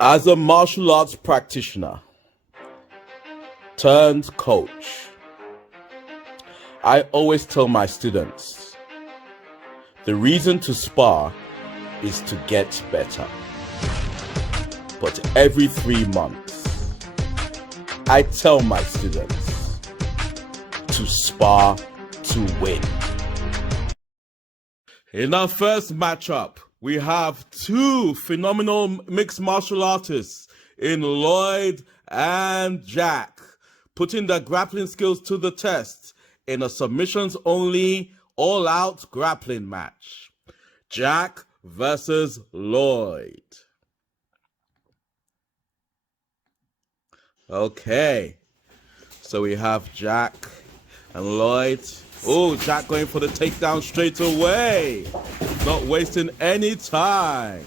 As a martial arts practitioner turned coach, I always tell my students, the reason to spar is to get better. But every 3 months, I tell my students to spar to win. In our first matchup, we have two phenomenal mixed martial artists in Lloyd and Jack, putting their grappling skills to the test in a submissions-only, all-out grappling match. Jack versus Lloyd. Okay, so we have Jack and Lloyd. Oh, Jack going for the takedown straight away. Not wasting any time.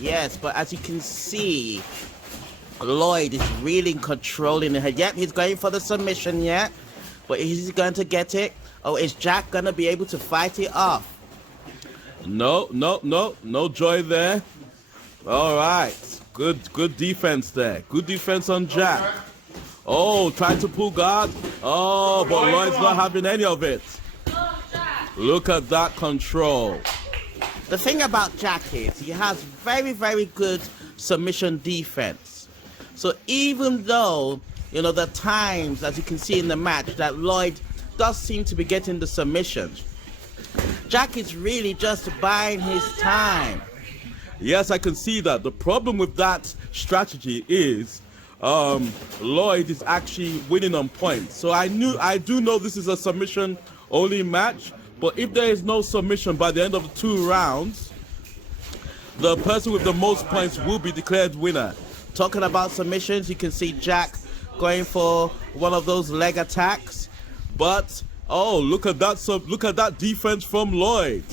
Yes, but as you can see, Lloyd is really controlling it. Yep, he's going for the submission yet. But is he going to get it? Or is Jack going to be able to fight it off? No joy there. All right, good defense there. Good defense on Jack. Oh, trying to pull guard. Oh, but Lloyd's not having any of it. Look at that control. The thing about Jack is he has very, very good submission defense. So even though, the times, as you can see in the match, that Lloyd does seem to be getting the submissions, Jack is really just buying his time. Yes, I can see that. The problem with that strategy is Lloyd is actually winning on points. So I do know this is a submission only match, but if there is no submission by the end of the 2 rounds, the person with the most points will be declared winner. Talking about submissions, you can see Jack going for one of those leg attacks, but look at that defense from Lloyd.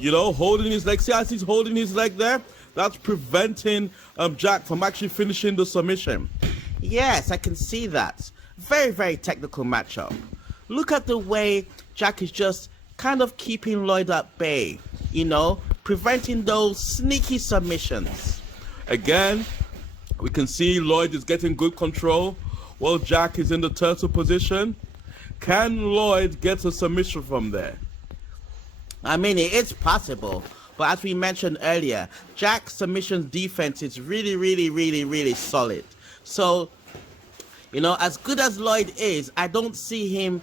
Holding his leg. See as he's holding his leg there? That's preventing Jack from actually finishing the submission. Yes, I can see that. Very, very technical matchup. Look at the way Jack is just kind of keeping Lloyd at bay, preventing those sneaky submissions. Again, we can see Lloyd is getting good control while Jack is in the turtle position. Can Lloyd get a submission from there? I mean, it is possible. But as we mentioned earlier, Jack's submission defense is really, really, really, really solid. So, as good as Lloyd is, I don't see him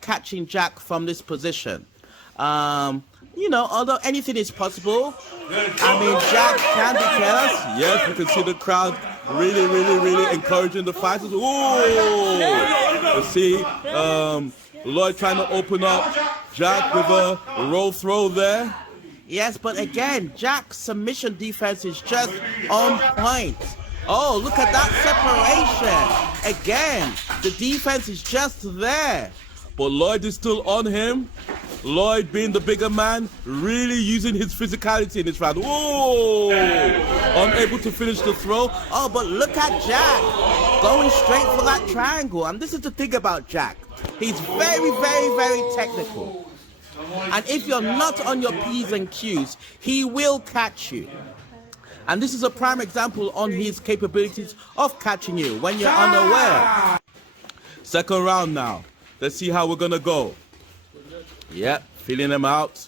catching Jack from this position. Although anything is possible, Jack can be careless. Yes, we can see the crowd really, really, really encouraging the fighters. Ooh! You see Lloyd trying to open up Jack with a roll throw there. Yes, but again, Jack's submission defense is just on point. Oh, look at that separation. Again, the defense is just there. But Lloyd is still on him. Lloyd, being the bigger man, really using his physicality in this round. Whoa! Unable to finish the throw. Oh, but look at Jack going straight for that triangle. And this is the thing about Jack. He's very, very, very technical. And if you're not on your P's and Q's, he will catch you. And this is a prime example on his capabilities of catching you when you're unaware. Second round now. Let's see how we're going to go. Yep, feeling him out.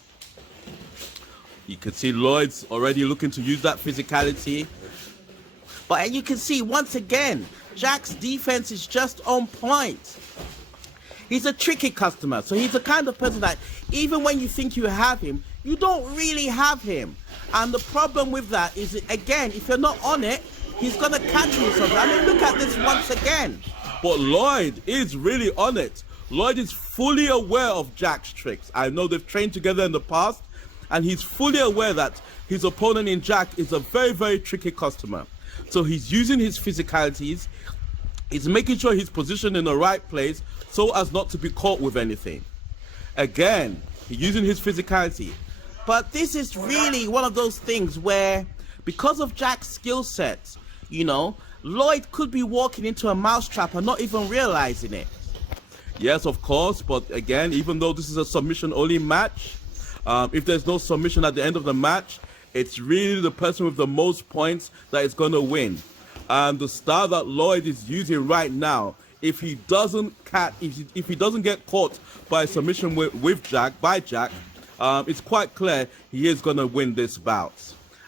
You can see Lloyd's already looking to use that physicality. But you can see, once again, Jack's defense is just on point. He's a tricky customer, so he's the kind of person that even when you think you have him, you don't really have him. And the problem with that is, again, if you're not on it, he's going to catch you something. Look at this once again. But Lloyd is really on it. Lloyd is fully aware of Jack's tricks. I know they've trained together in the past, and he's fully aware that his opponent in Jack is a very, very tricky customer. So he's using his physicalities. He's making sure he's positioned in the right place so as not to be caught with anything. Again, he's using his physicality. But this is really one of those things where, because of Jack's skill set, Lloyd could be walking into a mousetrap and not even realizing it. Yes, of course, but again, even though this is a submission-only match, if there's no submission at the end of the match, It's really the person with the most points that is going to win. And the style that Lloyd is using right now, if he doesn't get caught by a submission with Jack, it's quite clear he is going to win this bout.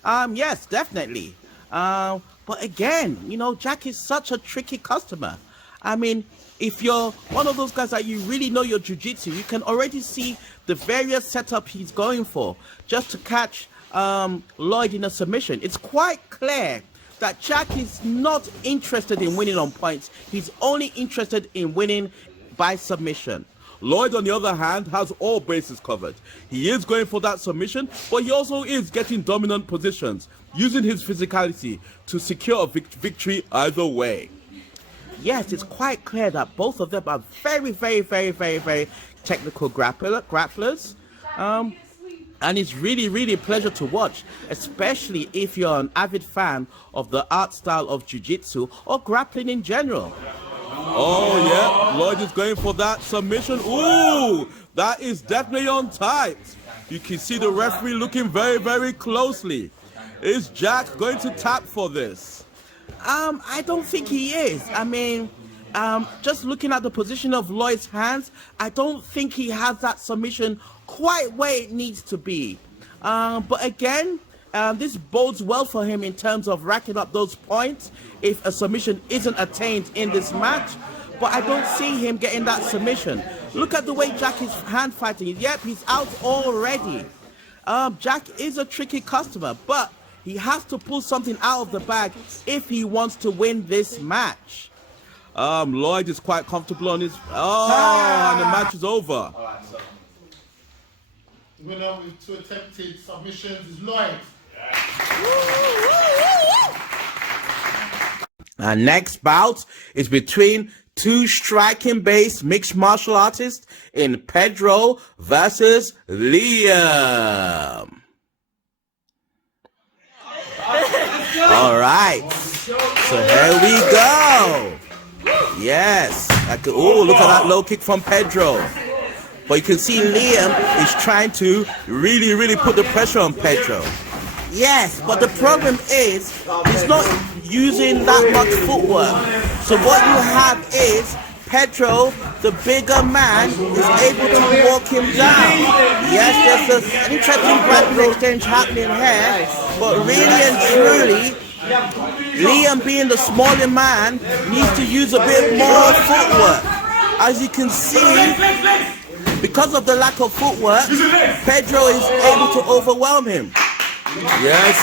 Yes, definitely. But again, you know, Jack is such a tricky customer. I mean, if you're one of those guys that you really know your jiu-jitsu, you can already see the various setup he's going for just to catch Lloyd in a submission. It's quite clear that Jack is not interested in winning on points. He's only interested in winning by submission. Lloyd, on the other hand, has all bases covered. He is going for that submission, but he also is getting dominant positions, using his physicality to secure a victory either way. Yes, it's quite clear that both of them are very, very, very, very, very technical grapplers. And it's really, really a pleasure to watch, especially if you're an avid fan of the art style of jiu-jitsu or grappling in general. Oh, yeah. Lloyd is going for that submission. Ooh, that is definitely on tight. You can see the referee looking very, very closely. Is Jack going to tap for this? I don't think he is. I mean, just looking at the position of Lloyd's hands, I don't think he has that submission quite where it needs to be. But again, this bodes well for him in terms of racking up those points if a submission isn't attained in this match. But I don't see him getting that submission. Look at the way Jack is hand fighting. Yep, he's out already. Jack is a tricky customer, but he has to pull something out of the bag if he wants to win this match. Lloyd is quite comfortable on his... Oh, and the match is over. All right, so the winner with 2 attempted submissions is Lloyd. Our next bout is between 2 striking-based mixed martial artists in Pedro versus Liam. All right, so here we go. Yes, oh, look at that low kick from Pedro. But you can see Liam is trying to really, really put the pressure on Pedro. Yes, but the problem is he's not using that much footwork. So what you have is Pedro, the bigger man, is able to walk him down. Yes, there's an interesting grappling exchange happening here, but really and truly, Liam, being the smaller man, needs to use a bit more footwork. As you can see, because of the lack of footwork, Pedro is able to overwhelm him. Yes,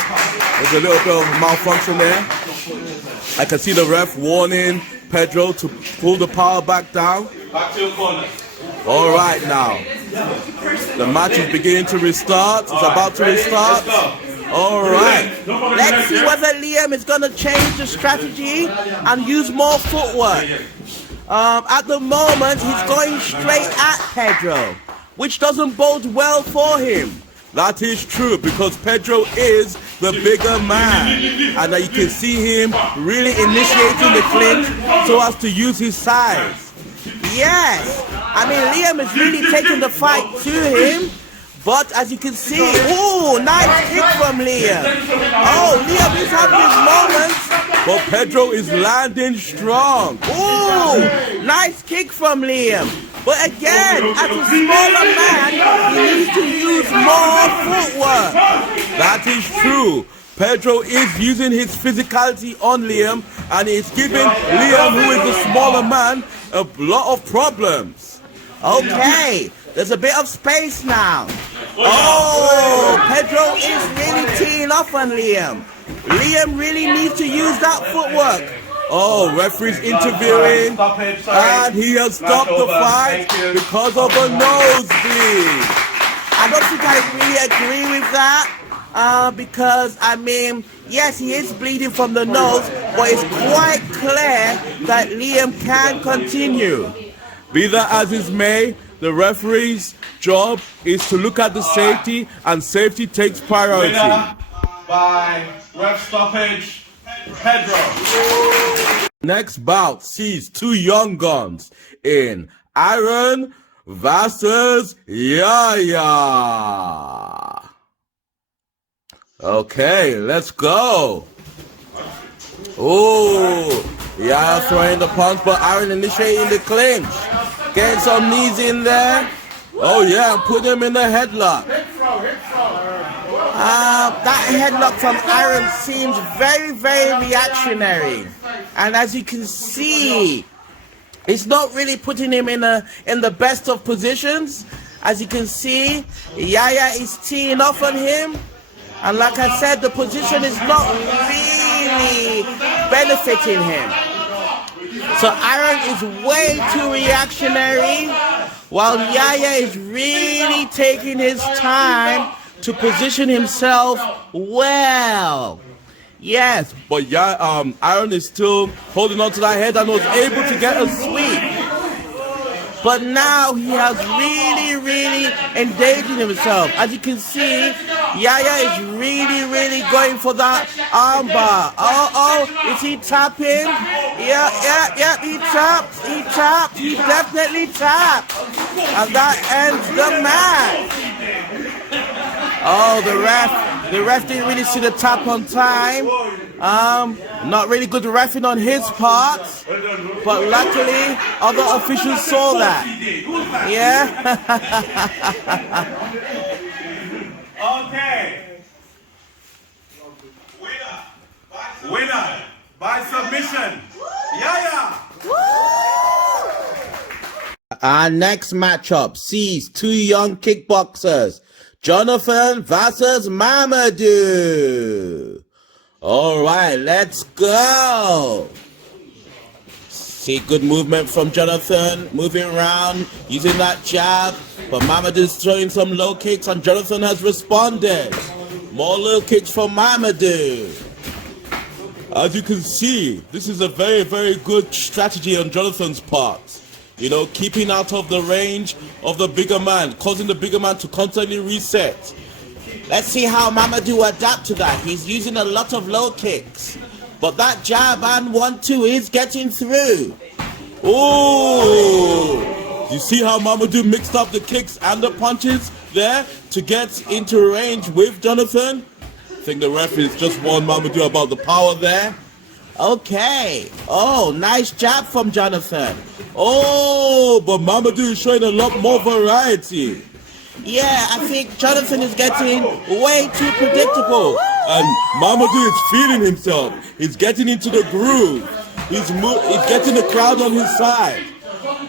there's a little bit of malfunction there. I can see the ref warning Pedro to pull the power back down. Back to your corner. All right, now. The match is beginning to restart. It's about to restart. All right. Let's see whether Liam is going to change the strategy and use more footwork. At the moment, he's going straight at Pedro, which doesn't bode well for him. That is true, because Pedro is the bigger man, and you can see him really initiating the clinch so as to use his size. Yes, I mean, Liam is really taking the fight to him, but as you can see, ooh, nice kick from Liam. Oh, Liam is having his moments. But Pedro is landing strong. Ooh, nice kick from Liam. But again, as a smaller man, he needs to use more footwork. That is true. Pedro is using his physicality on Liam, and it's giving Liam, who is the smaller man, a lot of problems. Okay, there's a bit of space now. Oh, Pedro is really teeing off on Liam. Liam really needs to use that footwork. Oh, referee's interviewing, and he has stopped the fight because of a nosebleed. I don't think I really agree with that, because, I mean, yes, he is bleeding from the nose, but it's quite clear that Liam can continue. Be that as it may, the referee's job is to look at the safety, and safety takes priority. By ref stoppage, Pedro. Next bout sees 2 young guns in Aaron versus Yaya. Okay, let's go. Oh, yeah, throwing the punch, but Aaron initiating the clinch. Getting some knees in there. Oh yeah, put him in the headlock. That headlock from Aaron seems very, very reactionary. And as you can see, it's not really putting him in the best of positions. As you can see, Yaya is teeing off on him. And like I said, the position is not really benefiting him. So Aaron is way too reactionary, while Yaya is really taking his time to position himself well. Yes. But yeah, Aaron is still holding on to that head and was able to get a sweep. But now he has really engaged himself. As you can see, Yaya is really going for that armbar. Oh, is he tapping? Yeah, he tapped. He definitely tapped. And that ends the match. Oh, the ref didn't really see the tap on time. Not really good reffing on his part, but luckily other officials saw that. Yeah. Okay. Winner by submission. Yaya. Our next matchup sees two young kickboxers, Jonathan versus Mamadou. All right, let's go. See good movement from Jonathan, moving around, using that jab. But Mamadou's throwing some low kicks and Jonathan has responded. More low kicks from Mamadou. As you can see, this is a very good strategy on Jonathan's part. You know, keeping out of the range of the bigger man, causing the bigger man to constantly reset. Let's see how Mamadou adapt to that. He's using a lot of low kicks. But that jab and 1-2 is getting through. Oh! You see how Mamadou mixed up the kicks and the punches there to get into range with Jonathan? I think the ref has just warned Mamadou about the power there. Okay. Oh, nice jab from Jonathan. Oh, but Mamadou is showing a lot more variety. Yeah, I think Jonathan is getting way too predictable. And Mamadou is feeling himself. He's getting into the groove. He's getting the crowd on his side.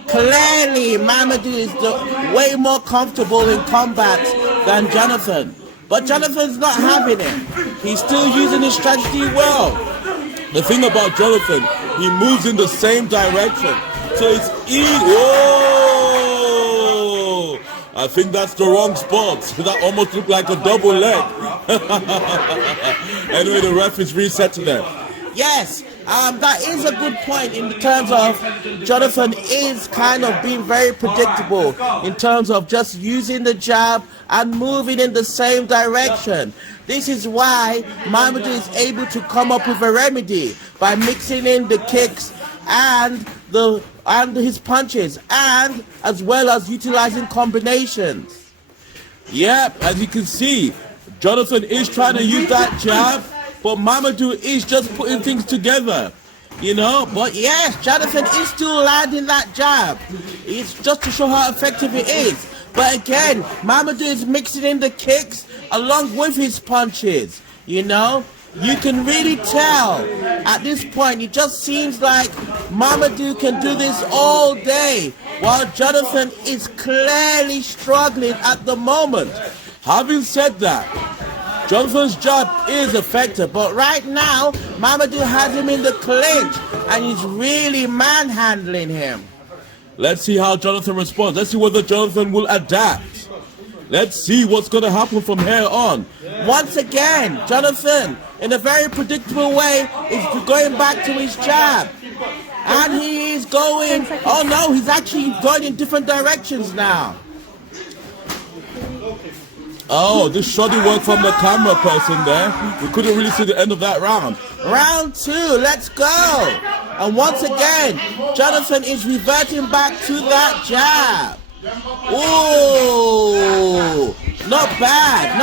Clearly, Mamadou is way more comfortable in combat than Jonathan. But Jonathan's not having it. He's still using his strategy well. The thing about Jonathan, he moves in the same direction. So it's easy. Oh! I think that's the wrong spot. That almost looked like a double leg. Anyway, the ref is reset to them. Yes, that is a good point in terms of Jonathan is kind of being very predictable in terms of just using the jab and moving in the same direction. This is why Mamadou is able to come up with a remedy by mixing in the kicks and his punches, and as well as utilizing combinations. Yep, as you can see, Jonathan is trying to use that jab, but Mamadou is just putting things together, you know. But yes, Jonathan is still landing that jab. It's just to show how effective it is. But again, Mamadou is mixing in the kicks along with his punches, you know. You can really tell at this point, it just seems like Mamadou can do this all day, while Jonathan is clearly struggling at the moment. Having said that, Jonathan's jab is effective, But right now, Mamadou has him in the clinch, and he's really manhandling him. let's see how Jonathan responds. Let's see whether Jonathan will adapt. Let's see what's going to happen from here on. Once again, Jonathan, in a very predictable way, is going back to his jab. And he is going, oh no, he's actually going in different directions now. Oh, this shoddy work from the camera person there. We couldn't really see the end of that round. Round 2, let's go. And once again, Jonathan is reverting back to that jab. Ooh, not bad.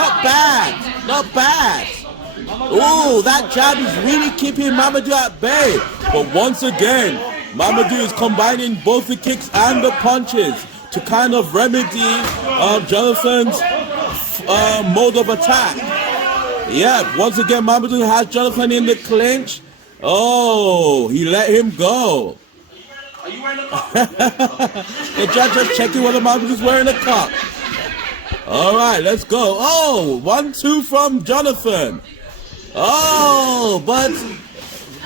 Ooh, that jab is really keeping Mamadou at bay. But once again, Mamadou is combining both the kicks and the punches to kind of remedy Jonathan's mode of attack. Yeah, once again, Mamadou has Jonathan in the clinch. Oh, he let him go. Are you wearing a cup? The judge just checking whether Mamadou's wearing a cup. All right, let's go. Oh, 1-2 from Jonathan. Oh, but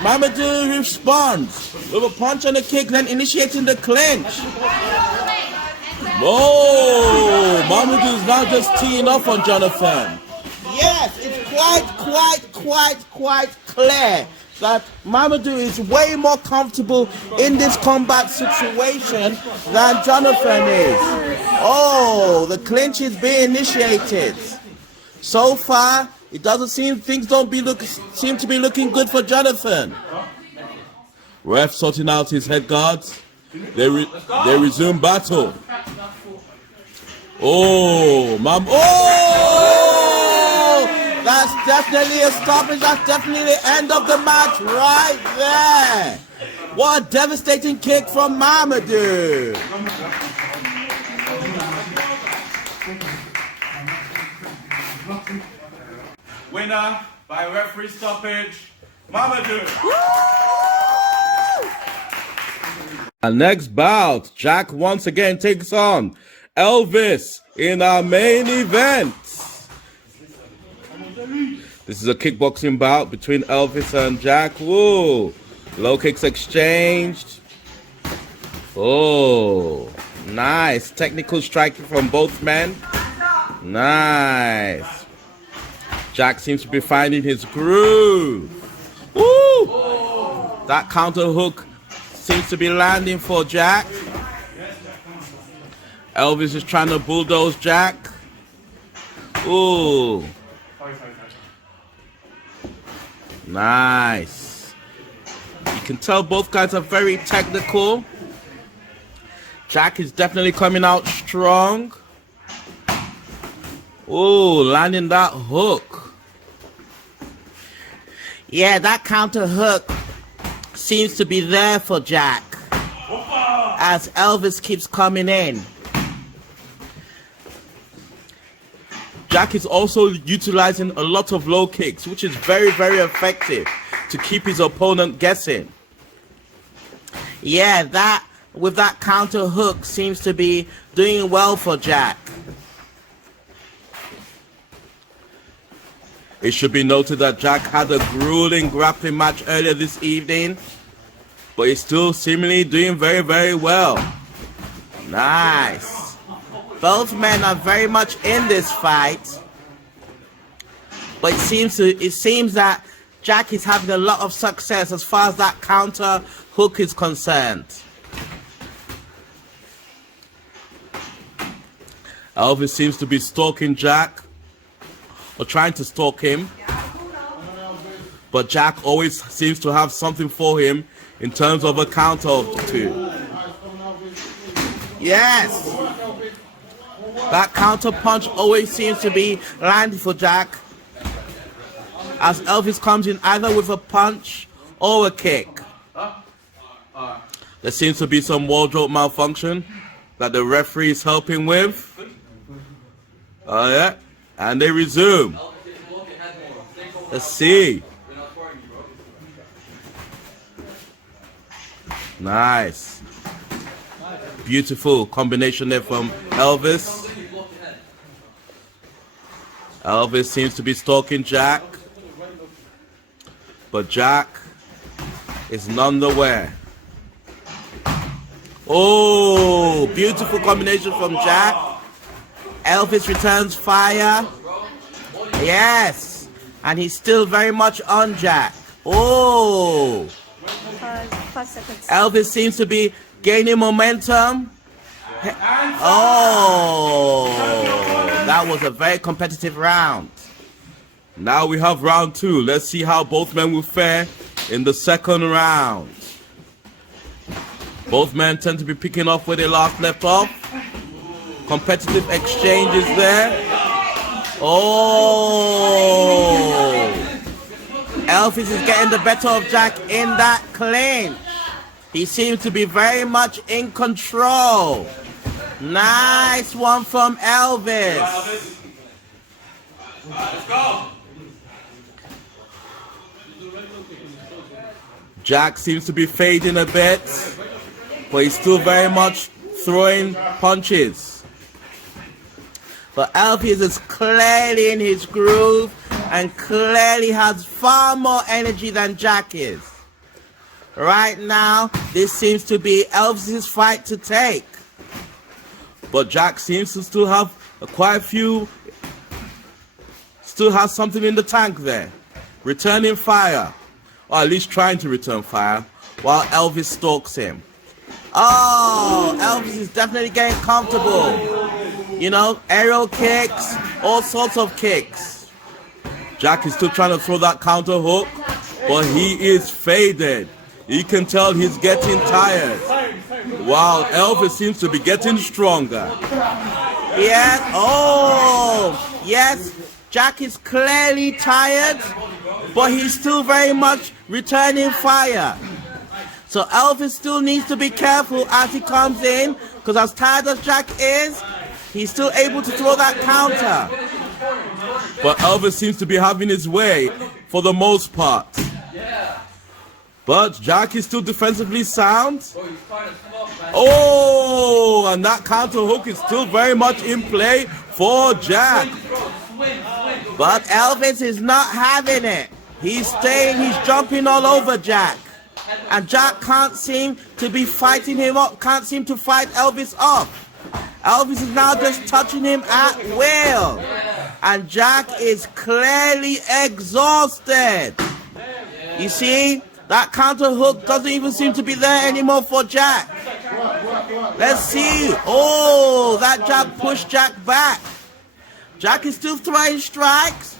Mamadou responds with a punch and a kick, then initiating the clinch. Oh, Mamadou is now just teeing off on Jonathan. Yes, it's quite clear that Mamadou is way more comfortable in this combat situation than Jonathan is. Oh, the clinch is being initiated. So far, it doesn't seem things seem to be looking good for Jonathan. Ref sorting out his head guards. They resume battle. Oh, That's definitely a stoppage. That's definitely the end of the match right there. What a devastating kick from Mamadou. Winner by referee stoppage, Mamadou. Our next bout, Jack once again takes on Elvis in our main event. This is a kickboxing bout between Elvis and Jack. Whoa. Low kicks exchanged. Oh, nice. Technical striking from both men. Nice. Jack seems to be finding his groove. Woo! That counter hook seems to be landing for Jack. Elvis is trying to bulldoze Jack. Ooh. Nice. You can tell both guys are very technical. Jack is definitely coming out strong. Ooh, landing that hook. Yeah, that counter hook seems to be there for Jack as Elvis keeps coming in. Jack is also utilizing a lot of low kicks, which is very, very effective to keep his opponent guessing. Yeah, that with that counter hook seems to be doing well for Jack. It should be noted that Jack had a grueling grappling match earlier this evening, but he's still seemingly doing very, very well. Nice. Both men are very much in this fight, but it seems that Jack is having a lot of success as far as that counter hook is concerned. Elvis seems to be stalking Jack, or trying to stalk him, but Jack always seems to have something for him in terms of a counter of the two. Yes. That counter punch always seems to be landing for Jack, as Elvis comes in either with a punch or a kick. There seems to be some wardrobe malfunction that the referee is helping with. Oh yeah, and they resume. Let's see. Nice. Beautiful combination there from Elvis. Elvis seems to be stalking Jack, but Jack is none the aware. Oh, beautiful combination from Jack. Elvis returns fire. Yes, and he's still very much on Jack. Oh, 5 seconds. Elvis seems to be gaining momentum. Oh, that was a very competitive round. Now we have round two. Let's see how both men will fare in the second round. Both men tend to be picking off where they last left off. Competitive exchanges there. Oh, Elvis is getting the better of Jack in that clinch. He seems to be very much in control. Nice one from Elvis. Elvis. Let's go. Jack seems to be fading a bit, but he's still very much throwing punches. But Elvis is clearly in his groove and clearly has far more energy than Jack is. Right now, this seems to be Elvis's fight to take. But Jack seems to still have quite a few, still has something in the tank there. Returning fire, or at least trying to return fire, while Elvis stalks him. Oh, Elvis is definitely getting comfortable. You know, aerial kicks, all sorts of kicks. Jack is still trying to throw that counter hook, but he is faded. You can tell he's getting tired, while Elvis seems to be getting stronger. Yes, oh, yes, Jack is clearly tired, but he's still very much returning fire. So Elvis still needs to be careful as he comes in, because as tired as Jack is, he's still able to throw that counter. But Elvis seems to be having his way for the most part. But Jack is still defensively sound. Oh, and that counter hook is still very much in play for Jack. But Elvis is not having it. He's staying, he's jumping all over Jack. And Jack can't seem to be fighting him up, can't seem to fight Elvis off. Elvis is now just touching him at will. And Jack is clearly exhausted. You see, that counter hook doesn't even seem to be there anymore for Jack. Let's see. Oh, that jab pushed Jack back. Jack is still throwing strikes,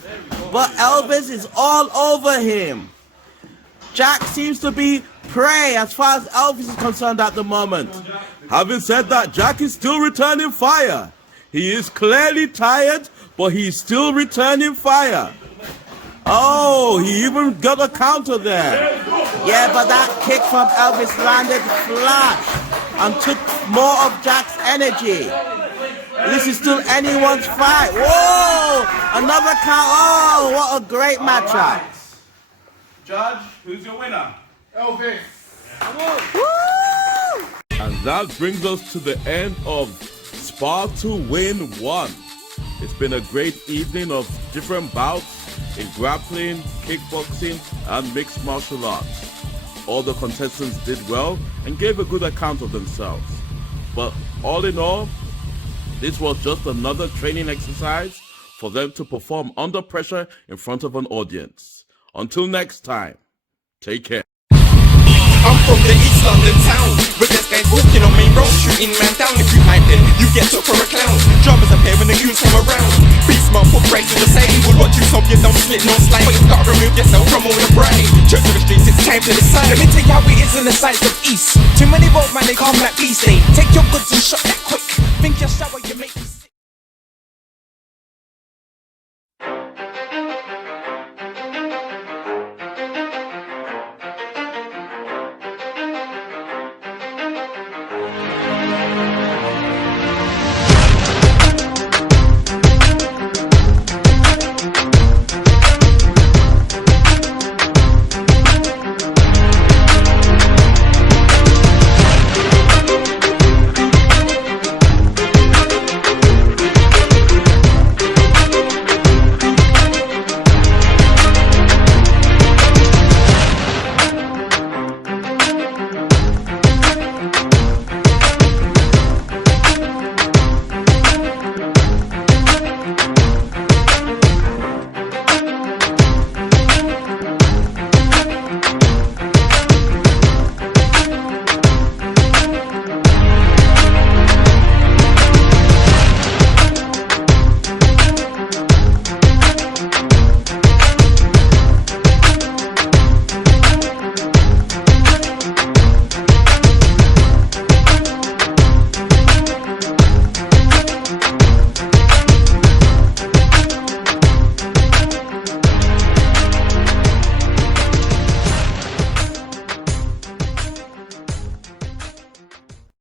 but Elvis is all over him. Jack seems to be prey as far as Elvis is concerned at the moment. Having said that, Jack is still returning fire. He is clearly tired, but he's still returning fire. Oh, he even got a counter there. Yeah, but that kick from Elvis landed flat and took more of Jack's energy. This is still anyone's fight. Whoa! Another count. Oh, what a great matchup. Judge, who's your winner? Elvis. Woo! And that brings us to the end of Spar to Win 1. It's been a great evening of different bouts in grappling, kickboxing, and mixed martial arts. All the contestants did well and gave a good account of themselves. But all in all, this was just another training exercise for them to perform under pressure in front of an audience. Until next time, take care. I'm from the East London town, but there's guys walking on main road, shooting man down. If you hide then you get took for a clown. Drummers appear when the goons come around. Beast man put praise to the same. Will watch you so you don't slip, no slide. But you gotta remove yourself from all the brain. Church to the streets, it's time to decide. Let me tell you how it is in the sides of East. Too many road man, they come like beast. Take your goods and shut that quick. Think your shower.